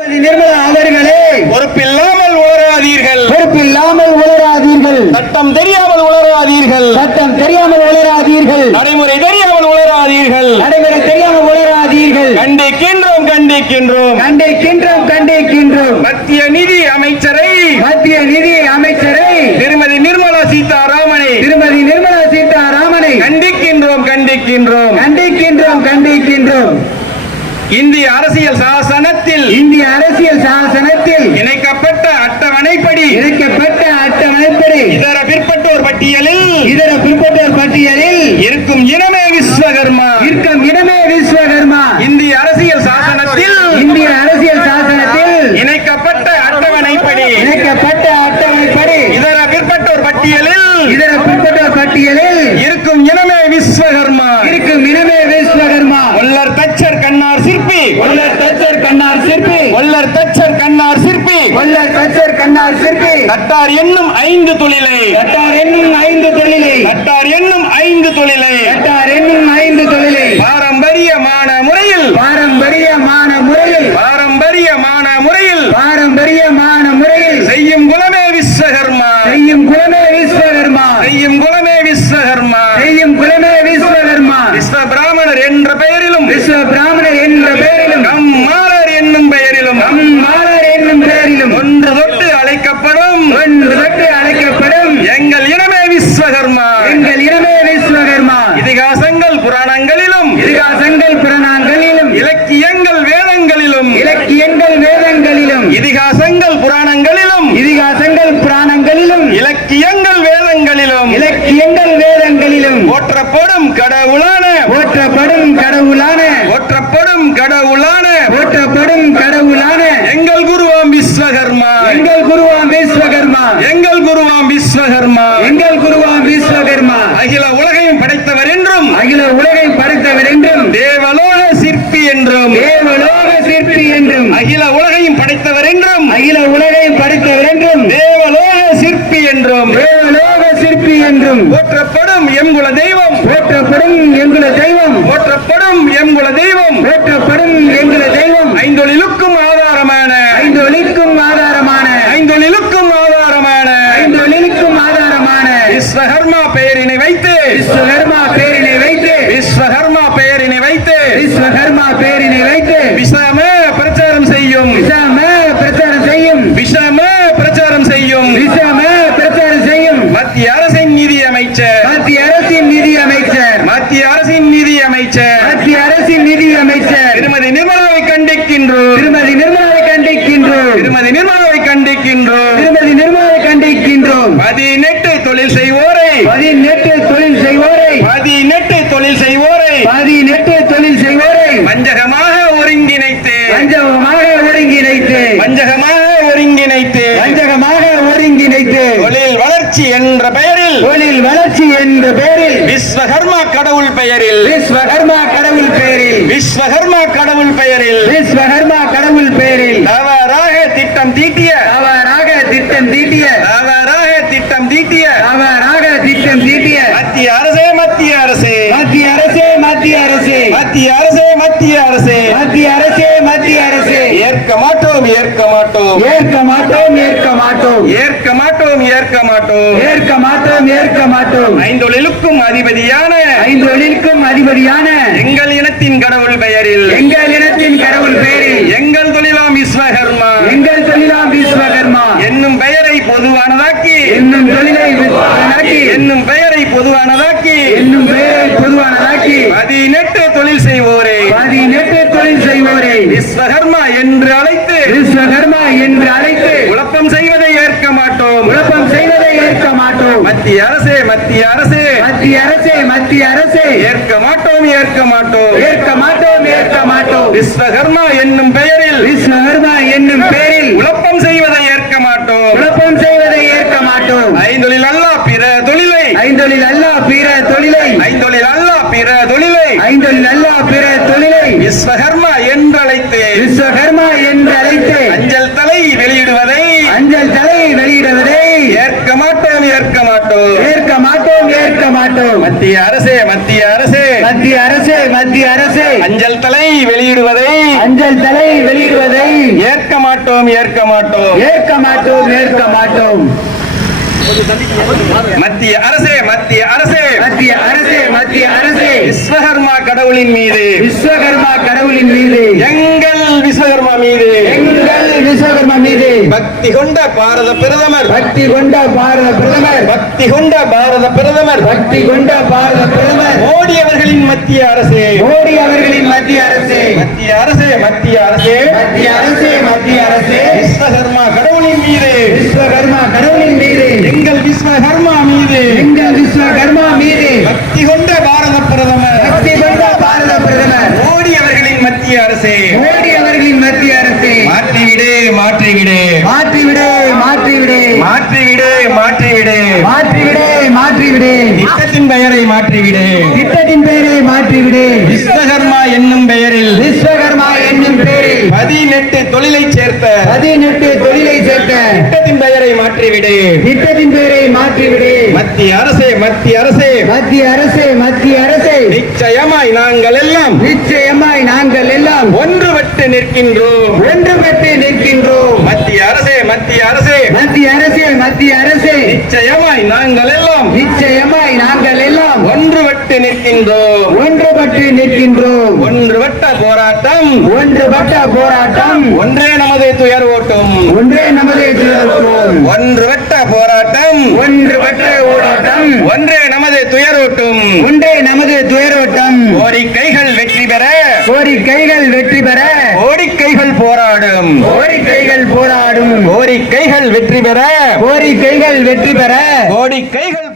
நிர்மலா அவர்களே பொறுப்பில்லாமல் உளராதீர்கள் பொறுப்பில்லாமல் உளராதீர்கள் சட்டம் தெரியாமல் உளராதீர்கள் சட்டம் தெரியாமல் உளராதீர்கள் நடைமுறை தெரியாமல் உளராதீர்கள் நடைமுறை தெரியாமல் உளராதீர்கள் கண்டிக்கின்றோம் கண்டிக்கின்றோம். கண்டிக்கின்றோம் கண்டிக்கின்றோம். மத்திய நிதி அமைச்சரை. மத்திய நிதி அமைச்சரை. திருமதி நிர்மலா சீதாராமனை. திருமதி நிர்மலா சீதாராமனை. கண்டிக்கின்றோம் கண்டிக்கின்றோம். கண்டிக்கின்றோம் கண்டிக்கின்றோம். இந்திய அரசியல் சாசனத்தில் இந்திய அரசியல் சாசனத்தில் இணைக்கப்பட்ட அட்டவணைப்படி இணைக்கப்பட்ட அட்டவணைப்படி இதர பிற்பட்டோர் பட்டியலில் இதர பிற்பட்டோர் பட்டியலில் இருக்கும் இனமே விஸ்வகர்மா. இருக்கும் இடமே விஸ்வகர்மா. இந்திய அரசியல் சாசனத்தில் இந்திய அரசியல் சாசனத்தில் இணைக்கப்பட்ட அட்டவணைப்படி இணைக்கப்பட்ட அட்டவணைப்படி இதர பிற்பட்டோர் பட்டியலில் இதர பிற்பட்டோர் பட்டியலில் இருக்கும் இனமே விஸ்வகர்மா இருக்கும் இடமே விஸ்வகர்மா ஒல்லர் தச்சர் கண்ணார் சிற்பி வல்லர் தச்சர் கண்ணார் சிற்பி தச்சர் கண்ணார் சிற்பி. வல்லர் தச்சர் கண்ணார் சிற்பி. தட்டார் என்னும் ஐந்து தொழிலை. கட்டார் என்னும் ஐந்து தொழிலை. தட்டார் என்னும் ஐந்து தொழிலை. கட்டார் என்னும் ஐந்து தொழிலை. பாரம்பரியமான முறையில். பாரம்பரியமான முறையில். பாரம்பரியமான முறையில். பாரம்பரியமான முறையில். செய்யும் குலமே விஸ்வகர்மா. செய்யும் குலமே விஸ்வகர்மா. செய்யும் குலமே விஸ்வகர்மா. செய்யும் குலமே விஸ்வகர்மா. விஸ்வ பிராமணர் என்ற பெயரிலும். விஸ்வ பிராமணர் என்ற பெயரிலும் நம் மாலர் என்னும் பெயரிலும் நம் மாலர் என்னும் பெயரிலும் ஒன்று தொட்டு அழைக்கப்படும் ஒன்று தொட்டு அழைக்கப்படும் எங்கள் இனமே விஸ்வகர்மா எங்கள் இனமே விஸ்வகர்மா இதிகாசங்கள் புராணங்களிலும் இதிகாசங்கள் புராணங்களிலும் இலக்கியங்கள் வேதங்களிலும் இலக்கியங்கள் வேதங்களிலும் இதிகாசங்கள் புராணங்களிலும் இதிகாசங்கள் புராணங்களிலும் இலக்கியங்கள் வேதங்களிலும் இலக்கியங்கள் வேதங்களிலும் போற்றப்படும் கடவுளான போற்றப்படும் கடவுளான போற்றப்படும் கடவுளான போற்றப்படும் கடவுளான எங்கள் குருவாம் விஸ்வகர்மா எங்கள் குருவாம் விஸ்வகர்மா எங்கள் குருவாம் விஸ்வகர்மா எங்கள் குருவாம் விஸ்வகர்மா அகில உலகையும் படைத்தவர் என்றும் அகில உலகை படைத்தவர் என்றும் தேவலோக சிற்பி என்றும் தேவலோக சிற்பி என்றும் அகில உலகையும் படைத்தவர் என்றும் அகில உலகை படைத்தவர் என்றும் தேவலோக சிற்பி என்றும் தேவலோக சிற்பி என்றும் போற்றப்படும் எங்குல தெய்வம். போற்றப்படும் எங்குல தெய்வம். போற்றப்படும் எங்குல தெய்வம். போற்றப்படும் எங்குல தெய்வம். ஐந்தொழிலுக்கும் ஆதாரமான. ஐந்தொழிற்கும் ஆதாரமான. ஐந்தொழிலுக்கும் ஆதாரமான. ஐந்தொழிலுக்கும் ஆதாரமான. விஸ்வகர்மா பெயரினை வைத்து விஸ்வகர்மா பேரினை வைத்து விஸ்வகர்மா பெயரினை வைத்து விஸ்வகர்மா பேரினை வைத்து விஷம பிரச்சாரம் செய்யும் விஷம பிரச்சாரம் செய்யும் விஷம பிரச்சாரம் செய்யும் விஷம பிரச்சாரம் செய்யும் மத்திய அரசின் நிதி அமைச்சர் மத்திய அரசின் நிதி அமைச்சர் மத்திய அரசின் நிதி அமைச்சர் மத்திய அரசின் நிதி அமைச்சர் திருமதி நிர்மலாவை கண்டிக்கின்றோம் திருமதி நிர்மலாவை கண்டிக்கின்றோம் திருமதி நிர்மலாவை கண்டிக்கின்றோம். திருமதி நிர்மலாவை கண்டிக்கின்றோம். பதினெட்டு தொழில் செய்வோரை. பதினெட்டு தொழில் செய்வோரை. பதினெட்டு தொழில் செய்வோரை. பதினெட்டு தொழில் செய்வோரை. வஞ்சகமாக ஒருங்கிணைத்து. பஞ்சகமாக ஒருங்கிணைத்து. வஞ்சகமாக ஒருங்கிணைத்து. பஞ்சகமாக ஒருங்கிணைத்து. தொழில் வளர்ச்சி என்ற பெயரில். தொழில் வளர்ச்சி என்ற பெயரில். விஸ்வகர்மா கடவுள் பெயரில். விஸ்வகர்மா கடவுள் பெயரில். விஸ்வகர்மா கடவுள் பெயரில். விஸ்வகர்மா கடவுள் பெயரில். தவறாக திட்டம் தீட்டிய மத்திய அரசே. மத்திய அரசே மத்திய அரசே. ஏற்க மாட்டோம் ஏற்க மாட்டோம். ஏற்க மாட்டோம் ஏற்க மாட்டோம். ஏற்க மாட்டோம் ஏற்க மாட்டோம். ஏற்க மாட்டோம் ஏற்க மாட்டோம். ஐந்தொழிலுக்கும் அதிபதியான ஐந்தொழிலுக்கும் அதிபதியான எங்கள் இனத்தின் கடவுள் பெயரில். எங்கள் இனத்தின் கடவுள் பெயரில். எங்கள் தொழிலாம் விஸ்வகர்மா. எங்கள் தொழிலாம் விஸ்வகர்மா. என்னும் பெயரை பொதுவானதாக்கி. என்னும் தொழிலை என்னும் பெயரை பொதுவானதாக்கி. என்னும் பெயரை பொதுவானதாக்கி பதினெட்டு தொழில் செய்வோரே பதினெட்டு தொழில் செய்வோரை விஸ்வகர்மா என்று அழைத்து விஸ்வகர்மா என்று அழைத்து குழப்பம் செய்வதை ஏற்க மாட்டோம் குழப்பம் செய்வதை ஏற்க மாட்டோம் மத்திய அரசே மத்திய அரசே. மத்திய அரசே மத்திய அரசே. ஏற்க மாட்டோம் ஏற்க மாட்டோம். ஏற்க மாட்டோம் ஏற்க மாட்டோம். விஸ்வகர்மா என்னும் பெயரில் விஸ்வகர்மா என்னும் பெயரில் குழப்பம் செய்வதை ஏற்க மாட்டோம். குழப்பம் செய்வதை ஏற்க மாட்டோம். ஐந்தொழில் அல்ல பிற தொழிலை. ஐந்தொழில் அல்ல பிற தொழிலை. ஐந்தொழில் அல்ல பிற தொழிலை. ஐந்தொழில் அல்ல பிற தொழிலை. விஸ்வகர்மா என்றழைத்து விஸ்வகர்மா என்று அழைத்து அஞ்சல் தலை வெளியிடுவதை அஞ்சல் தலை வெளியிடுவதை ஏற்க மாட்டோம் ஏற்க மாட்டோம் ஏற்க மாட்டோம் ஏற்க மாட்டோம் மத்திய அரசே மத்திய அரசே. மத்திய அரசு மத்திய அரசு. அஞ்சல் தலை வெளியிடுவதை. அஞ்சல் தலை வெளியிடுவதை. ஏற்க மாட்டோம் ஏற்க மாட்டோம். ஏற்க மாட்டோம் ஏற்க மாட்டோம். மத்திய அரசே மத்திய அரசே. மத்திய அரசு மத்திய அரசு. கடவுளின் மீது. விஸ்வகர்மா கடவுளின் மீது. எங்கள் விஸ்வகர்மா மீது. எங்கள் விஸ்வகர்மா மீது. பக்தி கொண்ட பாரத பிரதமர். பக்தி கொண்ட பாரத பிரதமர். பக்தி கொண்ட பாரத பிரதமர். பக்தி கொண்ட பாரத பிரதமர். மோடி அவர்களின் மத்திய அரசே. மோடி அவர்களின் மத்திய அரசு. மத்திய அரசே மத்திய அரசே. மத்திய அரசு மத்திய அரசு. விஸ்வகர்மா கடவுளின் மீது. விஸ்வகர்மா கடவுளின் மீது. எங்கள் விஸ்வகர்மா மீது. எங்கள் விஸ்வகர்மா மீது பக்தி கொண்ட பாரத பிரதமர் பக்தி கொண்ட பாரத பிரதமர் மோடி அவர்களின் மத்திய அரசே மோடி மத்திய அரசு. மாற்றிவிடு மாற்றிவிடு. மாற்றிவிடு மாற்றிவிடு. மாற்றிவிடு மாற்றிவிடு. மாற்றிவிடு மாற்றிவிடு. திட்டத்தின் பெயரை மாற்றிவிடு. திட்டத்தின் பெயரை மாற்றிவிடு. விஸ்வகர்மா என்னும் பெயரில். விஸ்வகர்மா என்னும் பெயரில். பதினெட்டு தொழிலை சேர்த்த. பதினெட்டு தொழிலை சேர்த்த திட்டத்தின் பெயரை மாற்றிவிடு. திட்டத்தின் பெயரை மாற்றிவிடு. மத்திய அரசே மத்திய அரசே. மத்திய அரசு மத்திய அரசு. நிச்சயமாய் நாங்கள் எல்லாம் நிச்சயமாய் நாங்கள் எல்லாம் ஒன்றுபட்டு நிற்கின்றோம். ஒன்றுபட்டு நிற்கின்றோம். மத்திய அரசே மத்திய அரசே. மத்திய அரசு மத்திய அரசு. நிச்சயமாய் நாங்கள் எல்லாம் நிச்சயமாய் நாங்கள் எல்லாம் ஒன்றுபட்டு நிற்கின்றோம். ஒன்றுபட்டு நிற்கின்றோம். ஒன்றுபட்ட போராட்டம். ஒன்றுபட்ட போராட்டம். ஒன்றே நமது துயர் ஓட்டும். ஒன்றே நமது துயரோட்டம் ஒன்றுபட்ட போராட்டம். ஒன்றுபட்ட போராட்டம். ஒன்றே நமது துயரோட்டும் ஒன்றே நமது துயரோட்டம் கோரிக்கைகள் வெற்றி பெற. கோரிக்கைகள் வெற்றி பெற. கோரிக்கைகள் போராடும். கோரிக்கைகள் போராடும். கோரிக்கைகள் வெற்றி பெற. கோரிக்கைகள் வெற்றி பெற. கோரிக்கைகள்